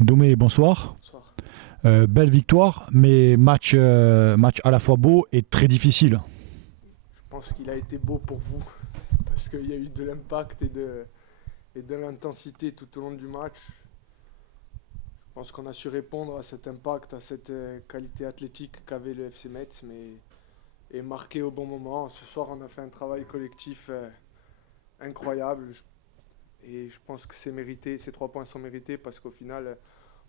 Doumé, bonsoir. Bonsoir. Belle victoire, mais match à la fois beau et très difficile. Je pense qu'il a été beau pour vous parce qu'il y a eu de l'impact et de l'intensité tout au long du match. Je pense qu'on a su répondre à cet impact, à cette qualité athlétique qu'avait le FC Metz, mais et marqué au bon moment. Ce soir, on a fait un travail collectif incroyable et je pense que c'est mérité. Ces 3 points sont mérités parce qu'au final,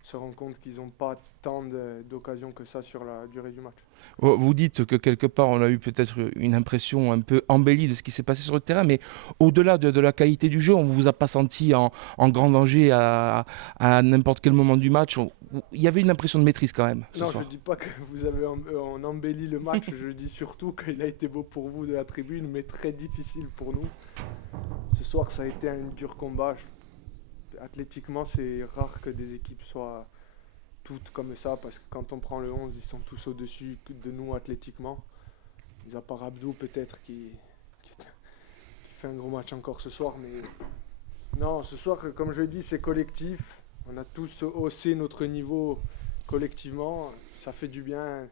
on se rend compte qu'ils n'ont pas tant d'occasions que ça sur la durée du match. Vous dites que quelque part on a eu peut-être une impression un peu embellie de ce qui s'est passé sur le terrain, mais au-delà de la qualité du jeu, on ne vous a pas senti en grand danger à n'importe quel moment du match. Il y avait une impression de maîtrise quand même ce Non, je ne soir. dis pas que vous avez on embellit le match, je dis surtout qu'il a été beau pour vous de la tribune, mais très difficile pour nous. Ce soir, ça a été un dur combat. Athlétiquement, c'est rare que des équipes soient toutes comme ça, parce que quand on prend le 11, ils sont tous au-dessus de nous athlétiquement. Mis à part Abdou peut-être qui fait un gros match encore ce soir, mais non, ce soir, comme je dis, c'est collectif. On a tous haussé notre niveau collectivement. Ça fait du bien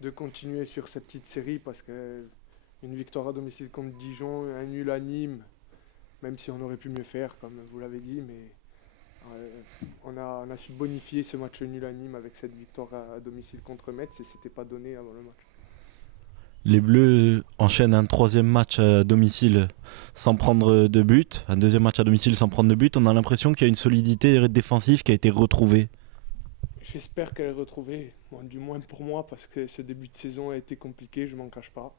de continuer sur cette petite série parce que une victoire à domicile contre Dijon, un nul à Nîmes, même si on aurait pu mieux faire, comme vous l'avez dit, mais on a su bonifier ce match nul à Nîmes avec cette victoire à domicile contre Metz et c'était pas donné avant le match. Les Bleus enchaînent un troisième match à domicile sans prendre de but, un deuxième match à domicile sans prendre de but. On a l'impression qu'il y a une solidité défensive qui a été retrouvée. J'espère qu'elle est retrouvée, du moins pour moi, parce que ce début de saison a été compliqué, je m'en cache pas.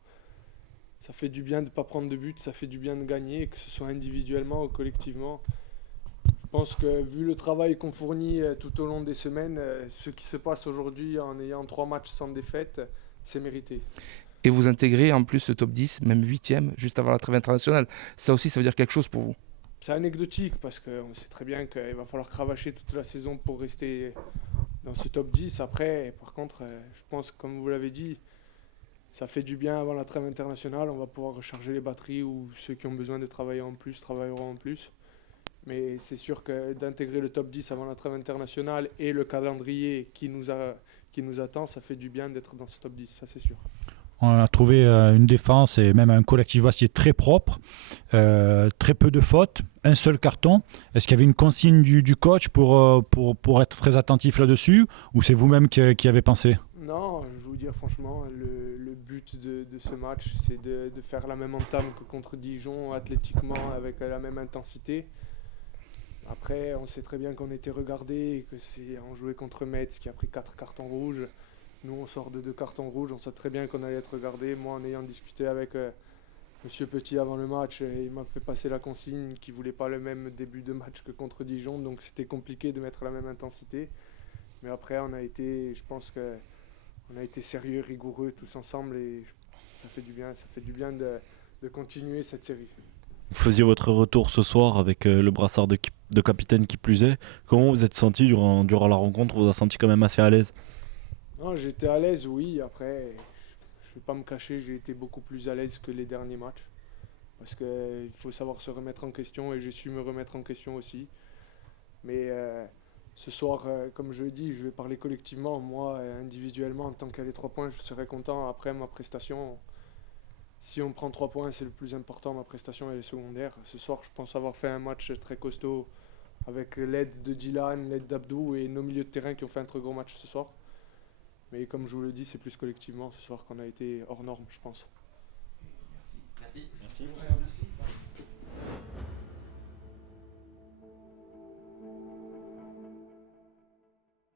Ça fait du bien de ne pas prendre de but, ça fait du bien de gagner, que ce soit individuellement ou collectivement. Je pense que vu le travail qu'on fournit tout au long des semaines, ce qui se passe aujourd'hui en ayant 3 matchs sans défaite, c'est mérité. Et vous intégrez en plus ce top 10, même 8e, juste avant la trêve internationale. Ça aussi, ça veut dire quelque chose pour vous. C'est anecdotique parce qu'on sait très bien qu'il va falloir cravacher toute la saison pour rester dans ce top 10. Après, par contre, je pense, comme vous l'avez dit, ça fait du bien avant la trêve internationale. On va pouvoir recharger les batteries ou ceux qui ont besoin de travailler en plus travailleront en plus. Mais c'est sûr que d'intégrer le top 10 avant la trêve internationale et le calendrier qui nous attend, ça fait du bien d'être dans ce top 10, ça c'est sûr. On a trouvé une défense et même un collectif Vassier très propre, très peu de fautes, un seul carton. Est-ce qu'il y avait une consigne du coach pour être très attentif là-dessus ou c'est vous-même qui avez pensé? Non, je vais vous dire franchement, le but de ce match, c'est de faire la même entame que contre Dijon, athlétiquement, avec la même intensité. Après, on sait très bien qu'on était regardé, que on jouait contre Metz qui a pris 4 cartons rouges. Nous, on sort de 2 cartons rouges, on sait très bien qu'on allait être regardé. Moi, en ayant discuté avec Monsieur Petit avant le match, il m'a fait passer la consigne qu'il ne voulait pas le même début de match que contre Dijon, donc c'était compliqué de mettre la même intensité. Mais après, je pense qu'on a été sérieux, rigoureux tous ensemble et ça fait du bien de continuer cette série. Vous faisiez votre retour ce soir avec le brassard de capitaine qui plus est. Comment vous êtes senti durant la rencontre? Vous vous avez senti quand même assez à l'aise? Non, j'étais à l'aise, oui. Après, je ne vais pas me cacher, j'ai été beaucoup plus à l'aise que les derniers matchs. Parce qu'il faut savoir se remettre en question et j'ai su me remettre en question aussi. Mais ce soir, comme je le dis, je vais parler collectivement. Moi, individuellement, en tant qu'à les 3 points, je serai content après ma prestation. Si on prend 3 points, c'est le plus important. Ma prestation, elle est secondaire. Ce soir, je pense avoir fait un match très costaud avec l'aide de Dylan, l'aide d'Abdou et nos milieux de terrain qui ont fait un très gros match ce soir. Mais comme je vous le dis, c'est plus collectivement ce soir qu'on a été hors norme, je pense. Merci.